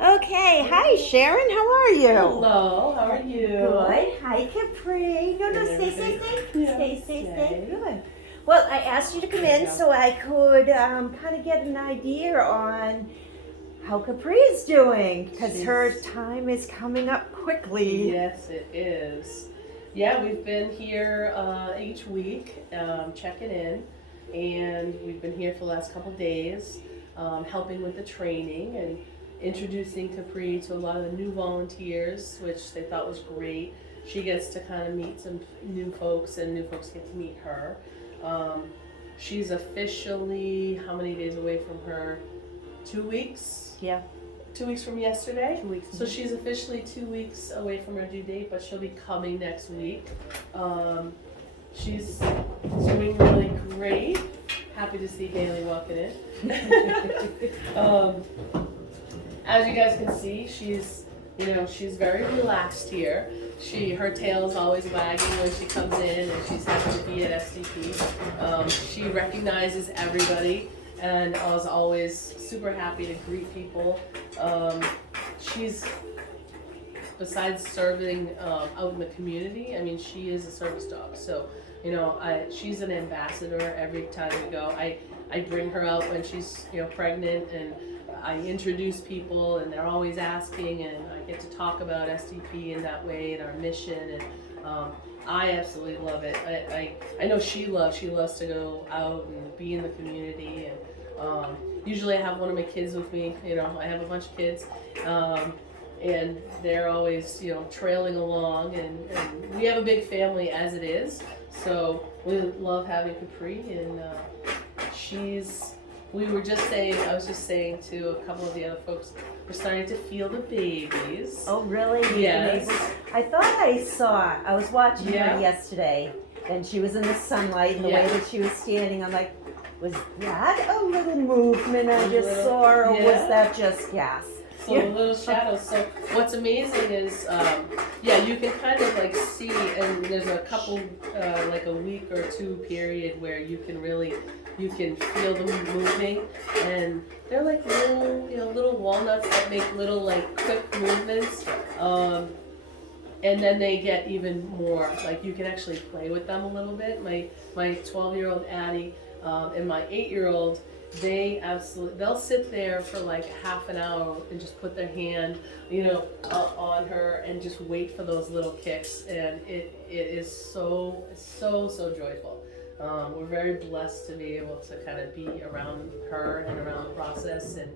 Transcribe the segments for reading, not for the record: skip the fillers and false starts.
Okay, hi Sharon, how are you? Hello, how are you? Good. Hi Capri. No, Good, stay, everybody? Yeah, stay. stay. Good. Well, I asked you to come in so I could kind of get an idea on how Capri is doing because her time is coming up quickly. Yes, it is. Yeah, we've been here each week checking in, and we've been here for the last couple days helping with the training and introducing Capri to a lot of the new volunteers, which they thought was great. She gets to kind of meet some new folks, and new folks get to meet her. Um, she's officially how many days away from her? 2 weeks? Yeah, 2 weeks from yesterday. 2 weeks. So she's officially 2 weeks away from her due date, but she'll be coming next week. She's doing really great. Happy to see Haley walking in. As you guys can see, she's very relaxed here. Her tail's always wagging when she comes in, and she's happy to be at SDP. She recognizes everybody, and I was always super happy to greet people. She's, besides serving out in the community, I mean, she is a service dog. So, she's an ambassador every time we go. I bring her out when she's, pregnant, and I introduce people, and they're always asking, and I get to talk about SDP in that way and our mission, and I absolutely love it. I know she loves to go out and be in the community, and usually I have one of my kids with me. I have a bunch of kids, and they're always trailing along, and we have a big family as it is, so we love having Capri, and I was just saying to a couple of the other folks, we're starting to feel the babies. Oh, really? Yes. I thought I was watching her yesterday, and she was in the sunlight, and the way that she was standing, I'm like, was that a little movement I just saw, or was that just gas? So a little shadows. So what's amazing is, you can kind of like see, and there's a couple, like a week or two period where you can feel them moving, and they're like little walnuts that make little like quick movements, and then they get even more, like you can actually play with them a little bit. My 12-year-old Addie, and my 8-year-old, they'll sit there for like half an hour and just put their hand, on her and just wait for those little kicks, and it is so joyful. We're very blessed to be able to kind of be around her and around the process, and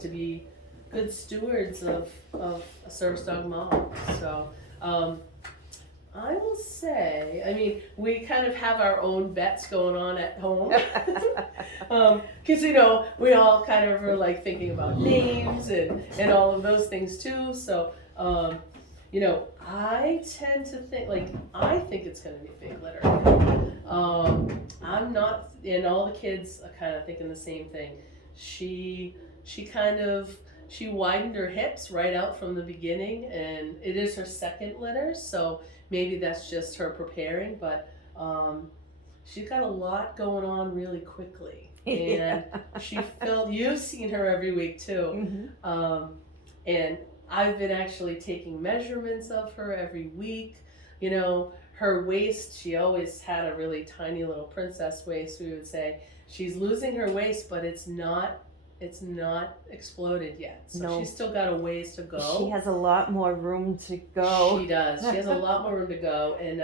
to be good stewards of a service dog mom. So I will say, I mean, we kind of have our own bets going on at home. Because, we all kind of are like thinking about names and all of those things too. So, I tend to think, I think it's going to be a big litter. I'm not, and all the kids are kind of thinking the same thing. She widened her hips right out from the beginning, and it is her second litter, so maybe that's just her preparing, but she's got a lot going on really quickly. And you've seen her every week too. Mm-hmm. And I've been actually taking measurements of her every week. Her waist, she always had a really tiny little princess waist. We would say she's losing her waist, but it's not exploded yet. So she's still got a ways to go. She has a lot more room to go. She does. She has a lot more room to go. And,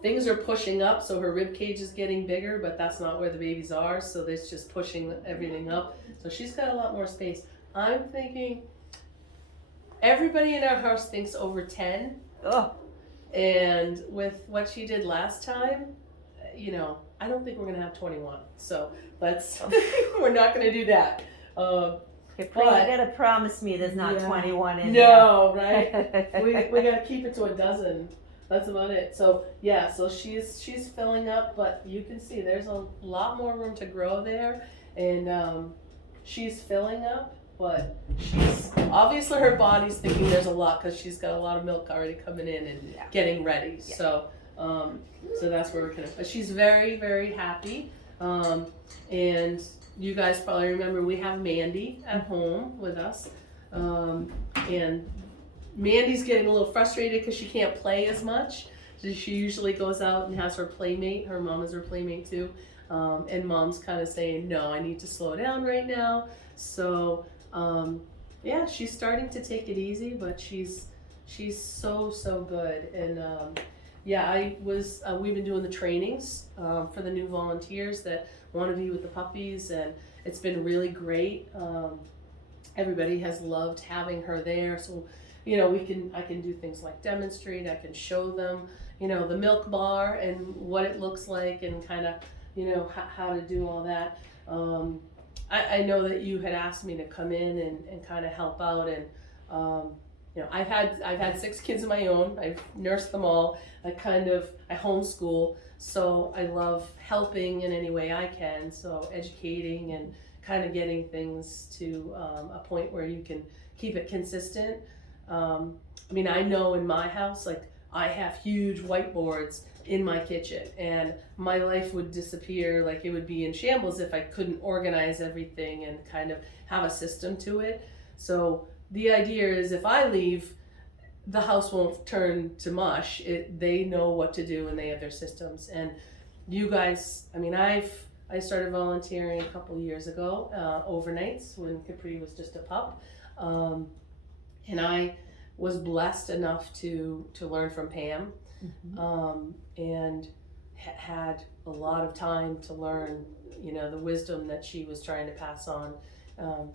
things are pushing up, so her rib cage is getting bigger, but that's not where the babies are. So it's just pushing everything up. So she's got a lot more space. I'm thinking everybody in our house thinks over 10. Oh. And with what she did last time, I don't think we're going to have 21. So we're not going to do that. You gotta promise me there's not 21 in there. Right? we gotta keep it to a dozen. That's about it. So she's filling up, but you can see there's a lot more room to grow there, and she's filling up, but she's obviously, her body's thinking there's a lot because she's got a lot of milk already coming in and getting ready. Yeah. So that's where we're gonna. But she's very, very happy, and you guys probably remember we have Mandy at home with us. And Mandy's getting a little frustrated because she can't play as much. So she usually goes out and has her playmate. Her mom is her playmate too. And mom's kind of saying, no, I need to slow down right now. So yeah, she's starting to take it easy, but she's so good. And yeah, we've been doing the trainings for the new volunteers that want to be with the puppies, and it's been really great. Everybody has loved having her there. So, you know, I can do things like demonstrate, I can show them, you know, the milk bar and what it looks like, and kind of, you know, how to do all that. I know that you had asked me to come in and kind of help out, and you know, I've had 6 kids of my own. I've nursed them all. I homeschool, so I love helping in any way I can. So educating and kind of getting things to a point where you can keep it consistent. I mean, I know in my house, like, I have huge whiteboards in my kitchen, and my life would disappear. Like, it would be in shambles if I couldn't organize everything and kind of have a system to it. So the idea is, if I leave, the house won't turn to mush. They know what to do, and they have their systems. And you guys, I mean, I started volunteering a couple years ago, overnights when Capri was just a pup. And I was blessed enough to learn from Pam, and had a lot of time to learn, you know, the wisdom that she was trying to pass on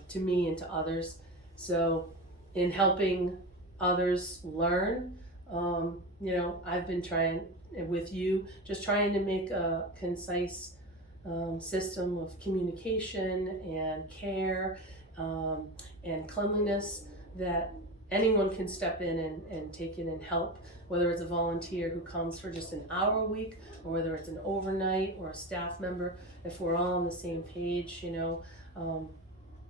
to me and to others. So in helping others learn, you know, I've been trying with you, just trying to make a concise system of communication and care and cleanliness that anyone can step in and take in and help, whether it's a volunteer who comes for just an hour a week, or whether it's an overnight or a staff member. If we're all on the same page, you know,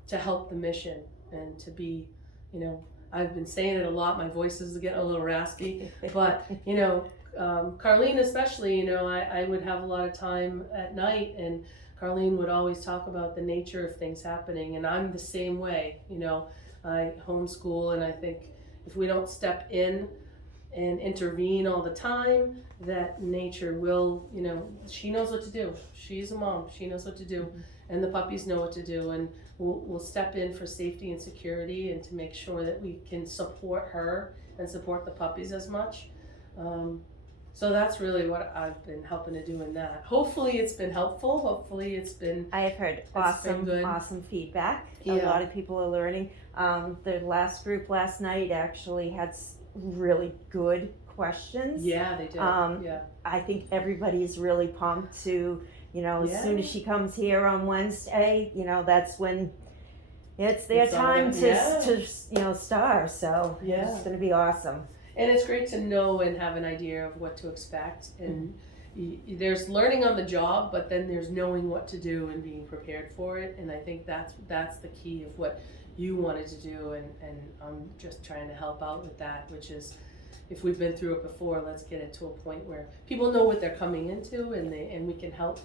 to help the mission and to be, you know, I've been saying it a lot, my voice is getting a little raspy, but, you know, Carlene especially, you know, I would have a lot of time at night, and Carlene would always talk about the nature of things happening, and I'm the same way. You know, I homeschool, and I think if we don't step in and intervene all the time, that nature will, you know, she knows what to do. She's a mom, she knows what to do, and the puppies know what to do, and we'll step in for safety and security, and to make sure that we can support her and support the puppies as much. So that's really what I've been helping to do in that. Hopefully it's been helpful. Hopefully it's been. I have heard awesome feedback. Yeah. A lot of people are learning. The last group last night actually had really good questions. Yeah, they did. Yeah. I think everybody's really pumped to, you know, as soon as she comes here on Wednesday, you know, that's when it's their time to you know, star. So it's going to be awesome. And it's great to know and have an idea of what to expect. And there's learning on the job, but then there's knowing what to do and being prepared for it. And I think that's the key of what you wanted to do. And I'm just trying to help out with that, which is, if we've been through it before, let's get it to a point where people know what they're coming into, and we can help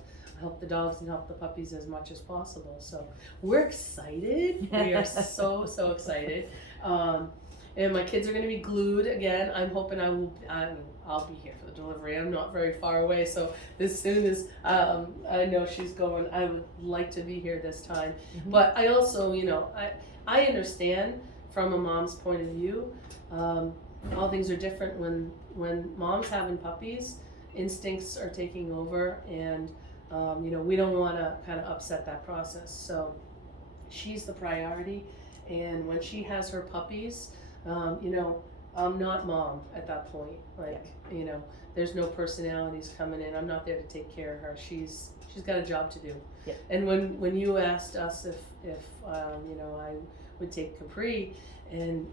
the dogs and help the puppies as much as possible. So we're excited. We are so excited. And my kids are going to be glued again. I'm hoping I'll be here for the delivery. I'm not very far away, so as soon as I know she's going, I would like to be here this time. But I also, you know, I understand from a mom's point of view. All things are different when mom's having puppies. Instincts are taking over, and you know, we don't want to kind of upset that process. So she's the priority, and when she has her puppies, you know, I'm not mom at that point. Like, you know, there's no personalities coming in. I'm not there to take care of her. She's got a job to do. Yeah. And when you asked us if you know, I would take Capri, and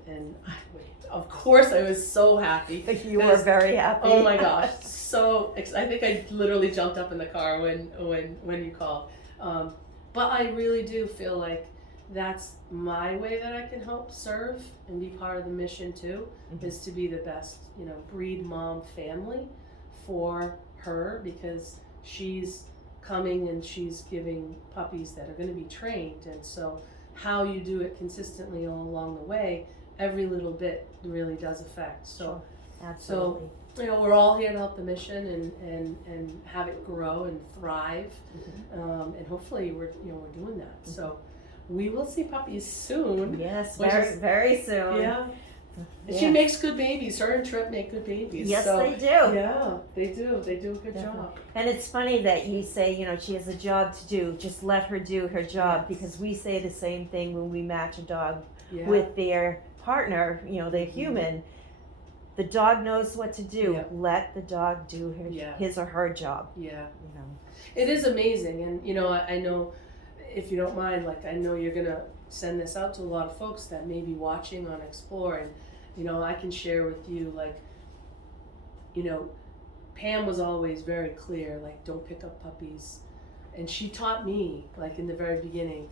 of course I was so happy. You were very happy. Oh my gosh, I think I literally jumped up in the car when you called. But I really do feel like that's my way that I can help serve and be part of the mission too, is to be the best, you know, breed mom family for her, because she's coming and she's giving puppies that are going to be trained. And so how you do it consistently along the way, every little bit really does affect. So, Absolutely. we're all here to help the mission and have it grow and thrive. And hopefully we're doing that. So we will see puppies soon. Yes, Which very, is- very soon. Yeah. And she Yeah. makes good babies. Her and Trip make good babies. Yes, so, they do. Yeah, they do. They do a good Definitely. job. And it's funny that you say, she has a job to do. Just let her do her job, Yes. because we say the same thing when we match a dog Yeah. with their partner, their human. The dog knows what to do. Yeah. Let the dog do Yeah. his or her job. Yeah. It is amazing, and I know, if you don't mind, I know you're gonna send this out to a lot of folks that may be watching on Explore, and I can share with you, Pam was always very clear, don't pick up puppies, and she taught me, in the very beginning,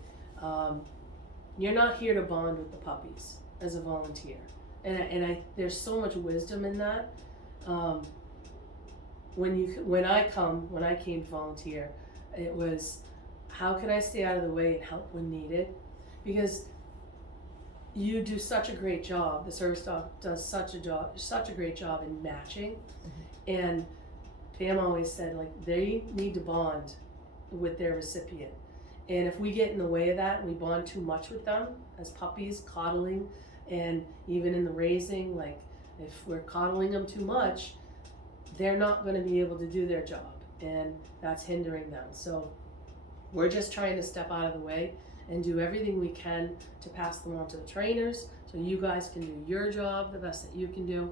you're not here to bond with the puppies as a volunteer, and I there's so much wisdom in that. When I came to volunteer, it was, how can I stay out of the way and help when needed? Because you do such a great job. The service dog does such a great job in matching. And Pam always said, they need to bond with their recipient. And if we get in the way of that, and we bond too much with them as puppies, coddling, and even in the raising, if we're coddling them too much, they're not going to be able to do their job, and that's hindering them. So we're just trying to step out of the way and do everything we can to pass them on to the trainers, so you guys can do your job the best that you can do.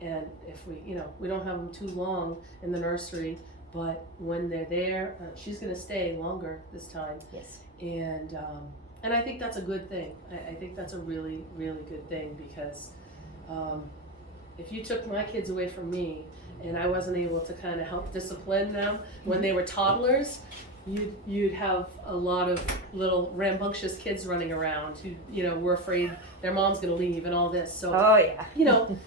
And if we don't have them too long in the nursery, but when they're there, she's going to stay longer this time. Yes. And I think that's a good thing. I think that's a really, really good thing, because if you took my kids away from me and I wasn't able to kind of help discipline them when they were toddlers, you'd have a lot of little rambunctious kids running around who were afraid their mom's going to leave and all this. So Oh yeah.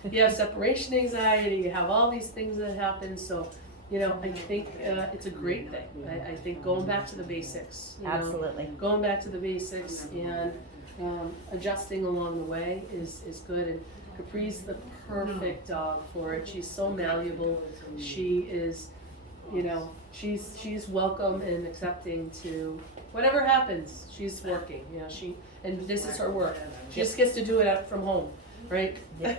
you have separation anxiety, you have all these things that happen. So I think it's a great thing. I think going back to the basics. Absolutely. Going back to the basics and adjusting along the way is good. And Capri's the perfect dog for it. She's so malleable. She is, she's welcome and accepting to whatever happens. She's working, and this is her work. She just gets to do it from home, right? There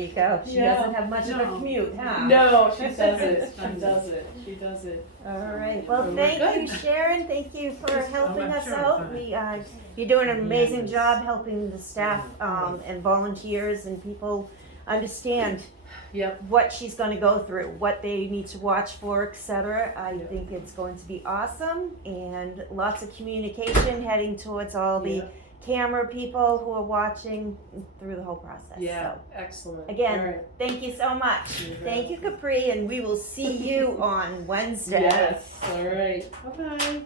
you go. She Yeah. doesn't have much of a commute, huh? No, she does it. She does it. All right. Well, We're thank good. you, Sharon. Thank you for helping us sure, out. fine. You're doing an amazing job helping the staff and volunteers and people understand Yep. what she's going to go through, what they need to watch for, etc. I think it's going to be awesome, and lots of communication heading towards all the Yeah. camera people who are watching through the whole process. Yeah. So, Excellent. again, All right. thank you so much. You're Thank you, Capri, and we will see you on Wednesday. Yes. All right. Bye bye.